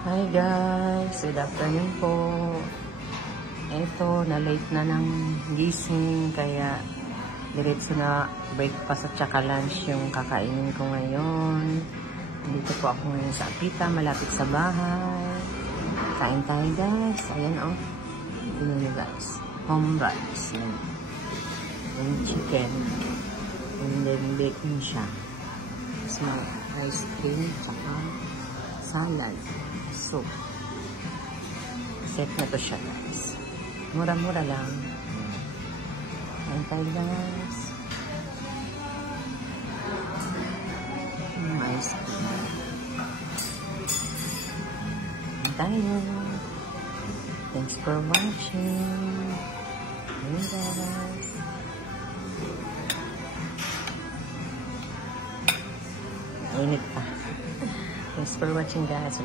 Hi guys, good afternoon po. Ito, na-late na ng gising, kaya diretso na breakfast at saka lunch yung kakainin ko ngayon. Dito po ako ngayon sa Apita, malapit sa bahay. Kain tayo guys. Ayan oh. Ito nyo guys. Home rice. And chicken. And then bacon siya. So, ice cream, tsaka salad. Soup. Set na to siya guys. Mura-mura lang. Kain tayo guys. Ice cream. Kain tayo. Thanks for watching. Hey guys. Init pa. Thanks for watching guys.